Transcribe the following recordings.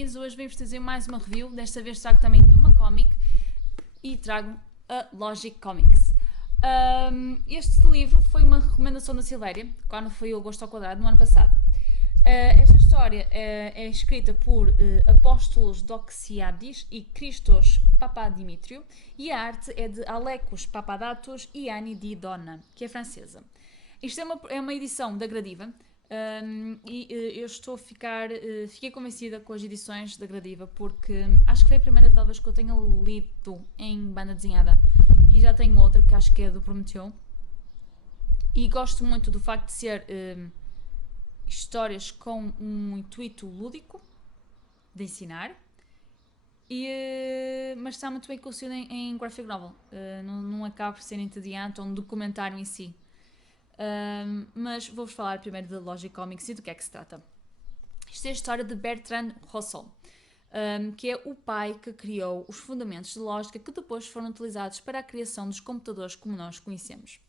bem-vindos. Hoje venho-vos trazer mais uma review. Desta vez trago também de uma comic e trago a Logic Comics. Este livro foi uma recomendação da Silvéria, quando foi o Gosto ao Quadrado, no ano passado. Esta história é escrita por Apóstolos Doxiadis e Christos Papadimitriou e a arte é de Alekos Papadatos e Annie Di Donna, que é francesa. Isto é uma edição da Gradiva. Eu fiquei convencida com as edições da Gradiva porque acho que foi a primeira talvez que eu tenha lido em banda desenhada e já tenho outra que acho que é do Prometeu e gosto muito do facto de ser histórias com um intuito lúdico de ensinar mas está muito bem conseguido em graphic novel, não acaba por ser entediante ou um documentário em si. Mas vou-vos falar primeiro da Logic Comics e do que é que se trata. Isto é a história de Bertrand Russell, que é o pai que criou os fundamentos de lógica que depois foram utilizados para a criação dos computadores como nós conhecemos.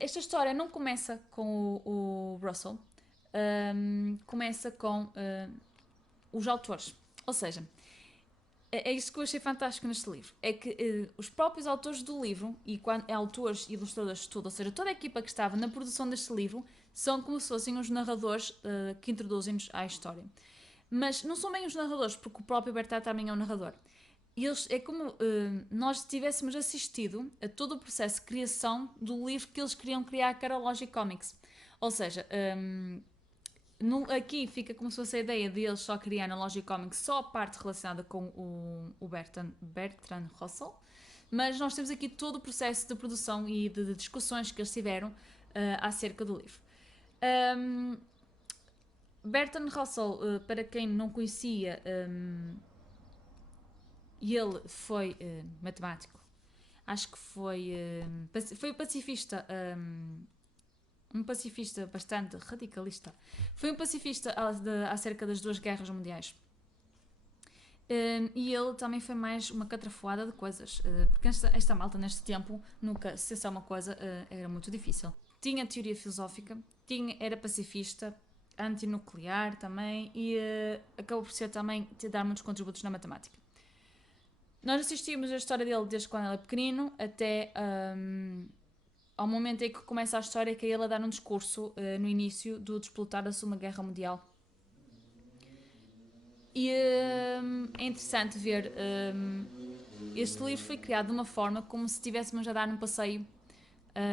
Esta história não começa com o Russell, começa com os autores, ou seja, é isso que eu achei fantástico neste livro, é que os próprios autores do livro, e quando autores e ilustradores de tudo, ou seja, toda a equipa que estava na produção deste livro, são como se fossem os narradores que introduzem-nos à história. Mas não são bem os narradores, porque o próprio Bertrand também é um narrador. Eles, é como nós tivéssemos assistido a todo o processo de criação do livro que eles queriam criar, que era o Logic Comics. Ou seja, aqui fica como se fosse a ideia de eles só criar na Logic Comics só a parte relacionada com o Bertrand Russell, mas nós temos aqui todo o processo de produção e de discussões que eles tiveram acerca do livro. Bertrand Russell, para quem não conhecia, ele foi matemático, acho que foi pacifista, um pacifista bastante radicalista. Foi um pacifista acerca das duas guerras mundiais. E ele também foi mais uma catrafoada de coisas, porque esta malta neste tempo, nunca se é uma coisa, era muito difícil. Tinha teoria filosófica, era pacifista, antinuclear também, e acabou por ser também dar muitos contributos na matemática. Nós assistimos a história dele desde quando ele é pequenino até ao momento em que começa a história, que é ele a dar um discurso no início do desplotar da Segunda Guerra Mundial. E é interessante ver, este livro foi criado de uma forma como se estivéssemos a dar um passeio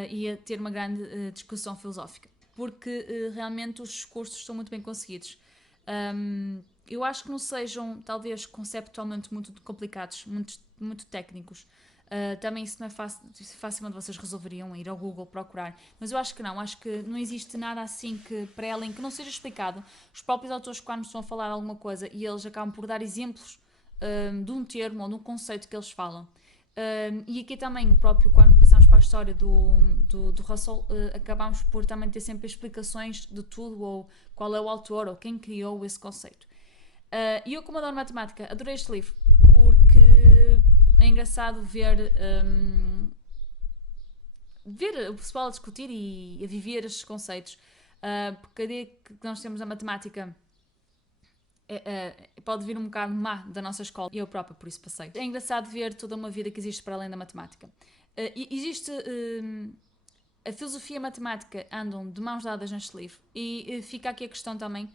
e a ter uma grande discussão filosófica, porque realmente os discursos são muito bem conseguidos. Eu acho que não sejam, talvez, conceptualmente muito complicados, muito técnicos. Também isso não é facilmente vocês resolveriam ir ao Google procurar, mas eu acho que não existe nada assim que para além que não seja explicado. Os próprios autores, quando estão a falar alguma coisa e eles acabam por dar exemplos de um termo ou de um conceito que eles falam. E aqui também, o próprio, quando passamos para a história do Russell, acabamos por também ter sempre explicações de tudo, ou qual é o autor, ou quem criou esse conceito. E eu, como adoro matemática, adorei este livro, porque é engraçado ver o pessoal a discutir e a viver estes conceitos, porque a ideia que nós temos da matemática pode vir um bocado má da nossa escola, e eu própria por isso passei. É engraçado ver toda uma vida que existe para além da matemática. Existe a filosofia e a matemática andam de mãos dadas neste livro, e fica aqui a questão também,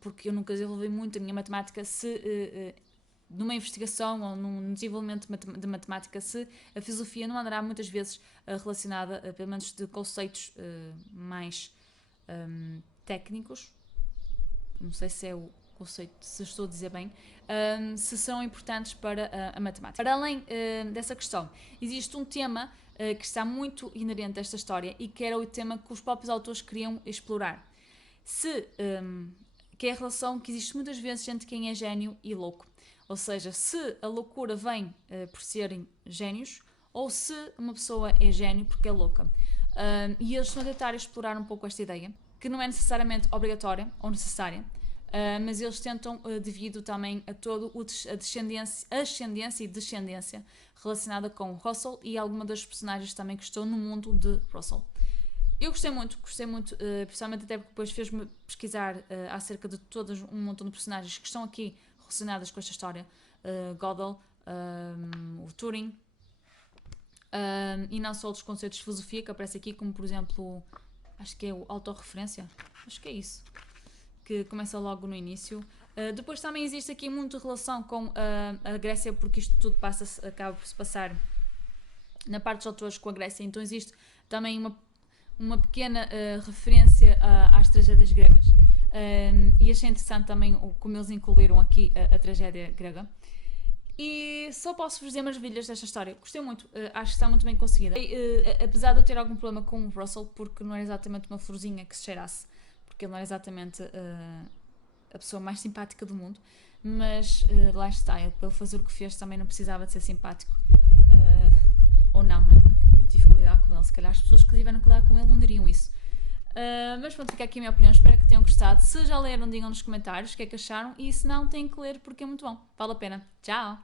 porque eu nunca desenvolvi muito a minha matemática, se numa investigação ou num desenvolvimento de matemática, se a filosofia não andará muitas vezes relacionada, pelo menos de conceitos mais técnicos, não sei se é o conceito, se estou a dizer bem, se são importantes para a matemática. Para além dessa questão, existe um tema que está muito inerente a esta história e que era o tema que os próprios autores queriam explorar. Que é a relação que existe muitas vezes entre quem é gênio e louco. Ou seja, se a loucura vem por serem génios ou se uma pessoa é gênio porque é louca. E eles estão a tentar explorar um pouco esta ideia, que não é necessariamente obrigatória ou necessária, mas eles tentam, devido também a todo a ascendência e descendência relacionada com Russell e alguma das personagens também que estão no mundo de Russell. Eu gostei muito, principalmente até porque depois fez-me pesquisar acerca de todas um montão de personagens que estão aqui relacionadas com esta história. Gödel, o Turing, e não só outros conceitos de filosofia que aparecem aqui, como por exemplo, acho que é o autorreferência, acho que é isso, que começa logo no início. Depois também existe aqui muita relação com a Grécia, porque isto tudo acaba por se passar na parte dos autores com a Grécia, então existe também uma pequena referência às tragédias gregas. E achei interessante também como eles incluíram aqui a tragédia grega. E só posso vos dizer maravilhas desta história. Gostei muito, acho que está muito bem conseguida. Apesar de eu ter algum problema com o Russell, porque não era exatamente uma florzinha que se cheirasse, porque ele não era exatamente a pessoa mais simpática do mundo, mas lá está, ele pelo fazer o que fez também não precisava de ser simpático. Ou não, não é? Porque não tive que lidar com ele. Se calhar as pessoas que tiveram que lidar com ele não diriam isso. Mas pronto, fica aqui a minha opinião. Espero que tenham gostado. Se já leram, digam nos comentários o que é que acharam. E se não, têm que ler porque é muito bom. Vale a pena. Tchau!